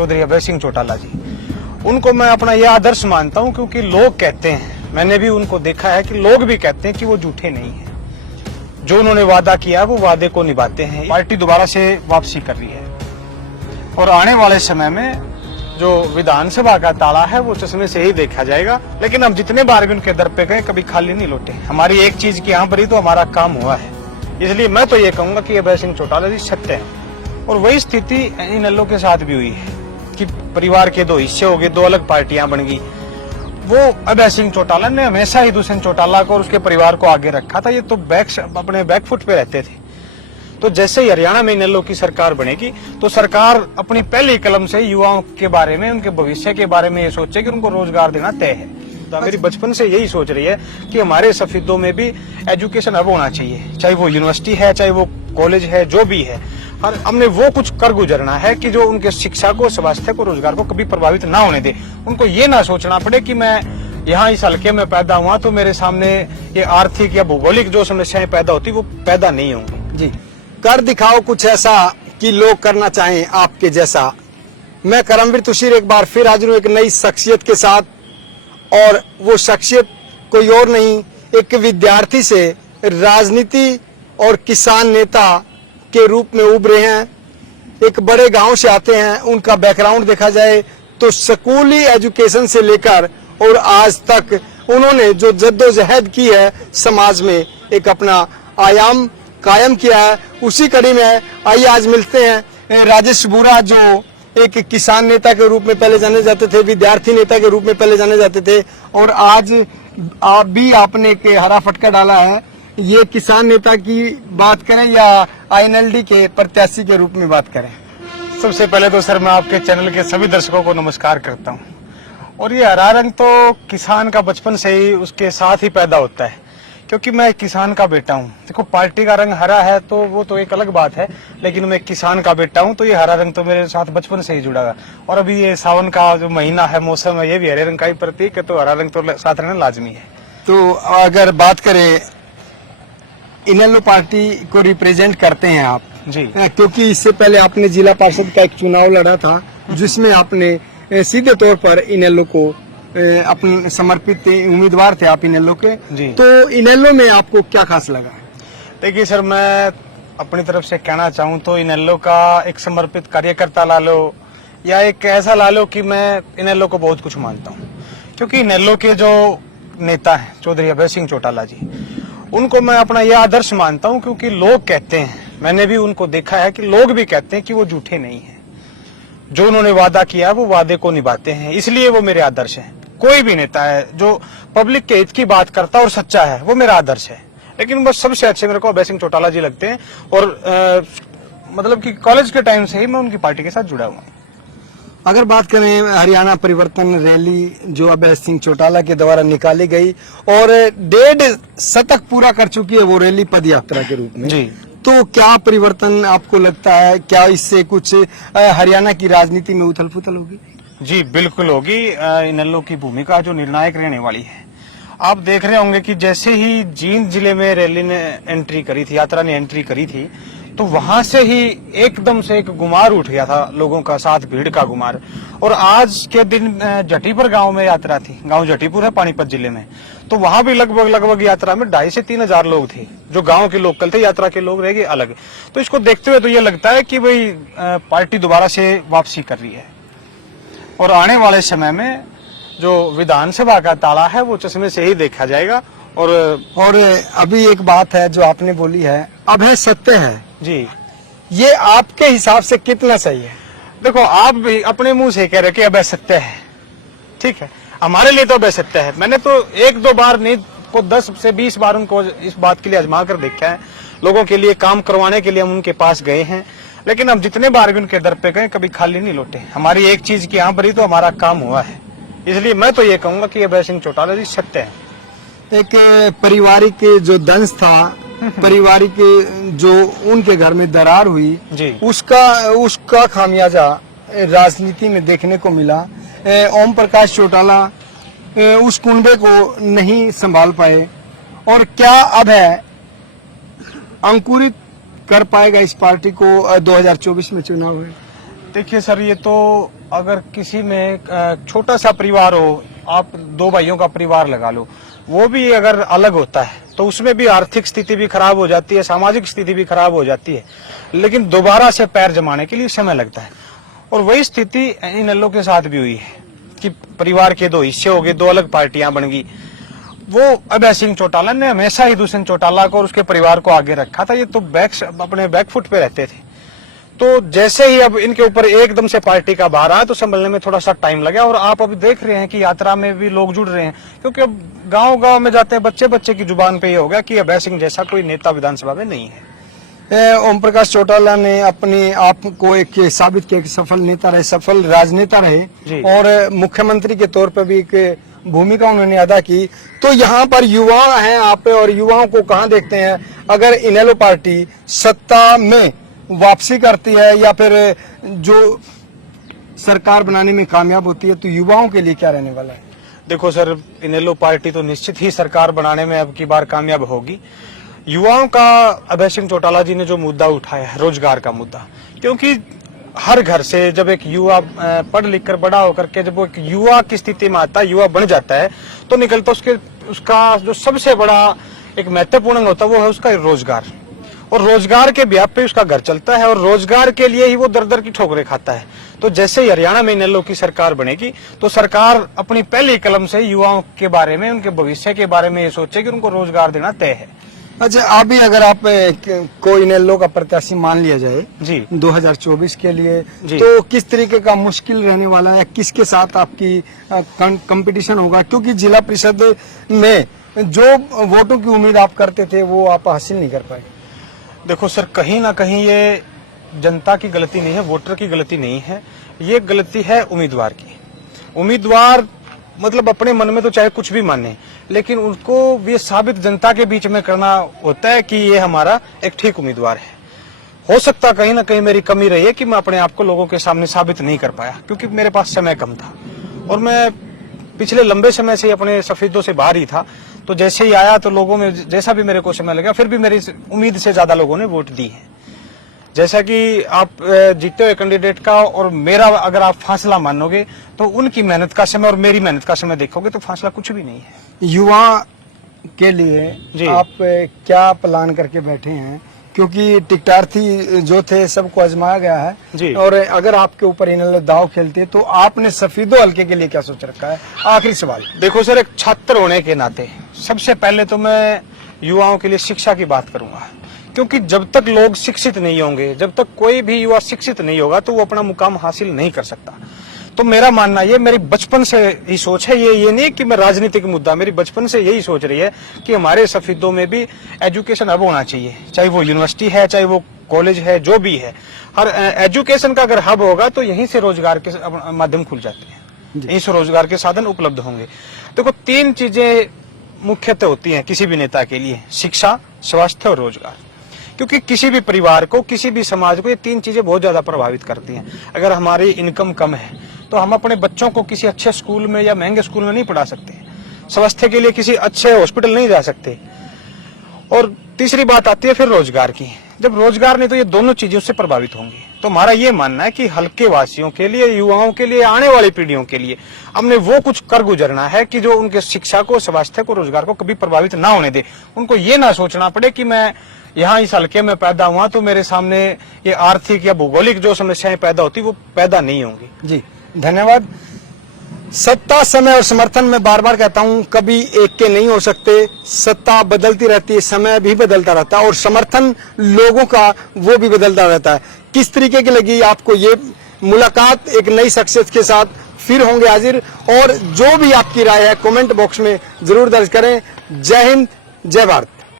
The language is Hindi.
चौधरी अभय सिंह चौटाला जी, उनको मैं अपना ये आदर्श मानता हूं, क्योंकि लोग कहते हैं, मैंने भी उनको देखा है कि लोग भी कहते हैं कि वो झूठे नहीं हैं। जो उन्होंने वादा किया वो वादे को निभाते हैं। पार्टी दोबारा से वापसी कर रही है और आने वाले समय में जो विधानसभा का ताला है वो चश्मे से ही देखा जाएगा। लेकिन हम जितने बार भी उनके दर पे गए कभी खाली नहीं लौटे। हमारी एक चीज की यहाँ पर ही तो हमारा काम हुआ है, इसलिए मैं तो ये कहूंगा कि अभय सिंह चौटाला जी सत्य हैं। और वही स्थिति इनेलो के साथ भी हुई है कि परिवार के दो हिस्से हो गए, दो अलग पार्टियां बन गई। वो अभय सिंह चौटाला ने हमेशा ही दुष्यंत चौटाला को और उसके परिवार को आगे रखा था। ये तो अपने बैकफुट पे रहते थे। तो जैसे ही हरियाणा में इनेलो की सरकार बनेगी तो सरकार अपनी पहली कलम से युवाओं के बारे में, उनके भविष्य के बारे में ये सोचे कि उनको रोजगार देना तय है। तो मेरी बचपन से यही सोच रही है कि हमारे सफेदों में भी एजुकेशन अब होना चाहिए, चाहे वो यूनिवर्सिटी है, चाहे वो कॉलेज है, जो भी है। और हमने वो कुछ कर गुजरना है कि जो उनके शिक्षा को, स्वास्थ्य को, रोजगार को कभी प्रभावित ना होने दे। उनको ये ना सोचना पड़े कि मैं यहाँ इस हल्के में पैदा हुआ तो मेरे सामने ये आर्थिक या भौगोलिक जो समस्याएं पैदा होती वो पैदा नहीं होंगी। जी, कर दिखाओ कुछ ऐसा कि लोग करना चाहें आपके जैसा। मैं करमवीर तुषार एक बार फिर हाजिर हूं एक नई शख्सियत के साथ, और वो शख्सियत कोई और नहीं, एक विद्यार्थी से राजनीति और किसान नेता के रूप में उभरे हैं। एक बड़े गांव से आते हैं। उनका बैकग्राउंड देखा जाए तो स्कूली एजुकेशन से लेकर और आज तक उन्होंने जो जद्दोजहद की है, समाज में एक अपना आयाम कायम किया है। उसी कड़ी में आइए आज मिलते हैं राजेश बुरा, जो एक किसान नेता के रूप में पहले जाने जाते थे, विद्यार्थी नेता के रूप में पहले जाने जाते थे, और आज आप भी आपने एक हरा फटका डाला है। ये किसान नेता की बात करें या आईएनएलडी के प्रत्याशी के रूप में बात करें? सबसे पहले तो सर मैं आपके चैनल के सभी दर्शकों को नमस्कार करता हूँ। और ये हरा रंग तो किसान का बचपन से ही उसके साथ ही पैदा होता है, क्योंकि मैं किसान का बेटा हूँ। देखो, पार्टी का रंग हरा है तो वो तो एक अलग बात है, लेकिन मैं किसान का बेटा हूँ तो ये हरा रंग तो मेरे साथ बचपन से ही जुड़ा है। और अभी ये सावन का जो महीना है, मौसम है, ये भी हरे रंग का ही प्रतीक है, तो हरा रंग तो साथ रहना लाजमी है। तो अगर बात करें, इनेलो पार्टी को रिप्रेजेंट करते हैं आप जी, क्योंकि इससे पहले आपने जिला पार्षद का एक चुनाव लड़ा था जिसमें आपने सीधे तौर पर इनेलो को अपने समर्पित उम्मीदवार थे आप इनेलो के जी। तो इनेलो में आपको क्या खास लगा? देखिए सर, मैं अपनी तरफ से कहना चाहूँ तो इनेलो का एक समर्पित कार्यकर्ता ला लो या एक ऐसा ला लो कि मैं इनेलो को बहुत कुछ मानता हूँ। क्योंकि इनेलो के जो नेता हैं चौधरी अभय सिंह चौटाला जी, उनको मैं अपना ये आदर्श मानता हूँ, क्योंकि लोग कहते हैं, मैंने भी उनको देखा है कि लोग भी कहते हैं कि वो झूठे नहीं हैं। जो उन्होंने वादा किया वो वादे को निभाते हैं, इसलिए वो मेरे आदर्श हैं। कोई भी नेता है जो पब्लिक के हित की बात करता है और सच्चा है, वो मेरा आदर्श है। लेकिन बस सबसे अच्छे मेरे को अभय सिंह चौटाला जी लगते हैं, और मतलब कि कॉलेज के टाइम से ही मैं उनकी पार्टी के साथ जुड़ा हुआ हूँ। अगर बात करें हरियाणा परिवर्तन रैली जो अभय सिंह चौटाला के द्वारा निकाली गई और 1.5 शतक पूरा कर चुकी है वो रैली पद यात्रा के रूप में जी, तो क्या परिवर्तन आपको लगता है? क्या इससे कुछ हरियाणा की राजनीति में उथल पुथल होगी? जी बिल्कुल होगी। इनेलो की भूमिका जो निर्णायक रहने वाली है। आप देख रहे होंगे कि जैसे ही जींद जिले में रैली ने एंट्री करी थी, यात्रा ने एंट्री करी थी, तो वहां से ही एकदम से एक गुमार उठ गया था लोगों का, साथ भीड़ का गुमार। और आज के दिन जटीपुर गांव में यात्रा थी। गांव जटीपुर है पानीपत जिले में, तो वहां भी लगभग यात्रा में 2,500 से 3,000 लोग थे। जो गांव के लोकल थे, यात्रा के लोग रह गए अलग। तो इसको देखते हुए तो ये लगता है कि भाई पार्टी दोबारा से वापसी कर रही है और आने वाले समय में जो विधानसभा का ताला है वो चश्मे से ही देखा जाएगा। और अभी एक बात है जो आपने बोली है, अभय सत्य है जी, ये आपके हिसाब से कितना सही है? देखो, आप भी अपने मुंह से कह रहे कि अभय सत्य है, ठीक है। हमारे लिए तो अभय सत्य है। मैंने तो 1-2 बार नहीं को 10 से 20 बार उनको इस बात के लिए आजमा कर देखा है। लोगों के लिए काम करवाने के लिए हम उनके पास गए हैं, लेकिन हम जितने बार भी उनके दर पे गए कभी खाली नहीं लौटे। हमारी एक चीज की यहाँ पर ही तो हमारा काम हुआ है, इसलिए मैं तो ये कहूंगा कि अभय सिंह चौटाला जी सत्य है। एक पारिवारिक जो दंश था, पारिवारिक जो उनके घर में दरार हुई जी, उसका खामियाजा राजनीति में देखने को मिला। ओम प्रकाश चौटाला उस कुंबे को नहीं संभाल पाए, और क्या अब है अंकुरित कर पाएगा इस पार्टी को 2024 में चुनाव है? देखिए सर, ये तो अगर किसी में छोटा सा परिवार हो, आप 2 भाइयों का परिवार लगा लो, वो भी अगर अलग होता है तो उसमें भी आर्थिक स्थिति भी खराब हो जाती है, सामाजिक स्थिति भी खराब हो जाती है, लेकिन दोबारा से पैर जमाने के लिए समय लगता है। और वही स्थिति इनेलो के साथ भी हुई है कि परिवार के 2 हिस्से हो गए, 2 अलग पार्टियां बन गई। वो अभय सिंह चौटाला ने हमेशा ही दुष्यंत चौटाला को और उसके परिवार को आगे रखा था। ये तो अपने बैकफुट पे रहते थे। तो जैसे ही अब इनके ऊपर एकदम से पार्टी का भार आया तो संभलने में थोड़ा सा टाइम लगा। और आप अभी देख रहे हैं कि यात्रा में भी लोग जुड़ रहे हैं, क्योंकि अब गांव-गांव में जाते हैं, बच्चे बच्चे की जुबान पे ये हो गया कि अभय सिंह जैसा कोई नेता विधानसभा में नहीं है। ओम प्रकाश चौटाला ने अपने आप को एक साबित किया कि सफल नेता रहे, सफल राजनेता रहे और मुख्यमंत्री के तौर पर भी एक भूमिका उन्होंने अदा की। तो यहाँ पर युवा हैं आप, और युवाओं को कहाँ देखते हैं? अगर इनेलो पार्टी सत्ता में वापसी करती है या फिर जो सरकार बनाने में कामयाब होती है, तो युवाओं के लिए क्या रहने वाला है? देखो सर, इनेलो पार्टी तो निश्चित ही सरकार बनाने में अब की बार कामयाब होगी। युवाओं का अभय सिंह चौटाला जी ने जो मुद्दा उठाया है, रोजगार का मुद्दा, क्योंकि हर घर से जब एक युवा पढ़ लिख कर बड़ा होकर के जब वो एक युवा की स्थिति में आता है, युवा बन जाता है, तो निकलता उसका जो सबसे बड़ा एक महत्वपूर्ण होता है वो है उसका रोजगार। और रोजगार के ब्याप पे उसका घर चलता है और रोजगार के लिए ही वो दर दर की ठोकरें खाता है। तो जैसे ही हरियाणा में इनेलो की सरकार बनेगी तो सरकार अपनी पहली कलम से युवाओं के बारे में, उनके भविष्य के बारे में ये सोचे कि उनको रोजगार देना तय है। अच्छा, अभी अगर आप कोई इनेलो का प्रत्याशी मान लिया जाए जी 2024 के लिए, जी। तो किस तरीके का मुश्किल रहने वाला है? किसके साथ आपकी कंपटीशन होगा? क्योंकि जिला परिषद में जो वोटों की उम्मीद आप करते थे वो आप हासिल नहीं कर पाए। देखो सर, कहीं ना कहीं ये जनता की गलती नहीं है, वोटर की गलती नहीं है, ये गलती है उम्मीदवार की। उम्मीदवार मतलब अपने मन में तो चाहे कुछ भी माने, लेकिन उनको ये साबित जनता के बीच में करना होता है कि ये हमारा एक ठीक उम्मीदवार है। हो सकता कहीं ना कहीं मेरी कमी रही है कि मैं अपने आप को लोगों के सामने साबित नहीं कर पाया, क्योंकि मेरे पास समय कम था और मैं पिछले लंबे समय से अपने सफेदों से बाहर ही था। तो जैसे ही आया तो लोगों में जैसा भी मेरे को समय लगा, फिर भी मेरी उम्मीद से ज्यादा लोगों ने वोट दी है। जैसा कि आप जीते हुए कैंडिडेट का और मेरा अगर आप फासला मानोगे तो उनकी मेहनत का समय और मेरी मेहनत का समय देखोगे तो फासला कुछ भी नहीं है। युवा के लिए आप क्या प्लान करके बैठे हैं? क्योंकि टिकटार्थी जो थे सबको आजमाया गया है जी। और अगर आपके ऊपर इनेलो दाव खेलते तो आपने सफेदो हल्के के लिए क्या सोच रखा है? आखिरी सवाल। देखो सर, एक छात्र होने के नाते सबसे पहले तो मैं युवाओं के लिए शिक्षा की बात करूंगा, क्योंकि जब तक लोग शिक्षित नहीं होंगे, जब तक कोई भी युवा शिक्षित नहीं होगा तो वो अपना मुकाम हासिल नहीं कर सकता। तो मेरा मानना ये, मेरी बचपन से ही सोच है, ये नहीं कि मैं राजनीतिक मुद्दा, मेरी बचपन से यही सोच रही है कि हमारे सफेदों में भी एजुकेशन हब होना चाहिए, चाहे वो यूनिवर्सिटी है, चाहे वो कॉलेज है, जो भी है। हर एजुकेशन का अगर हब होगा तो यहीं से रोजगार के माध्यम खुल जाते हैं, यहीं से रोजगार के साधन उपलब्ध होंगे। देखो 3 चीजें मुख्यतः होती हैं किसी भी नेता के लिए, शिक्षा, स्वास्थ्य और रोजगार। क्योंकि किसी भी परिवार को, किसी भी समाज को ये 3 चीजें बहुत ज्यादा प्रभावित करती हैं। अगर हमारी इनकम कम है तो हम अपने बच्चों को किसी अच्छे स्कूल में या महंगे स्कूल में नहीं पढ़ा सकते, स्वास्थ्य के लिए किसी अच्छे हॉस्पिटल नहीं जा सकते। और तीसरी बात आती है फिर रोजगार की। जब रोजगार नहीं तो ये दोनों चीजें उससे प्रभावित होंगी। तो हमारा ये मानना है कि हल्के वासियों के लिए, युवाओं के लिए, आने वाली पीढ़ियों के लिए हमने वो कुछ कर गुजरना है कि जो उनके शिक्षा को, स्वास्थ्य को, रोजगार को कभी प्रभावित ना होने दे। उनको ये ना सोचना पड़े कि मैं यहाँ इस हल्के में पैदा हुआ तो मेरे सामने ये आर्थिक या भौगोलिक जो समस्याएं पैदा होती वो पैदा नहीं होंगी। जी धन्यवाद। सत्ता, समय और समर्थन में बार बार कहता हूं, कभी एक के नहीं हो सकते। सत्ता बदलती रहती है, समय भी बदलता रहता है और समर्थन लोगों का वो भी बदलता रहता है। किस तरीके की लगी आपको ये मुलाकात? एक नई शख्सियत के साथ फिर होंगे हाजिर, और जो भी आपकी राय है कमेंट बॉक्स में जरूर दर्ज करें। जय हिंद, जय भारत।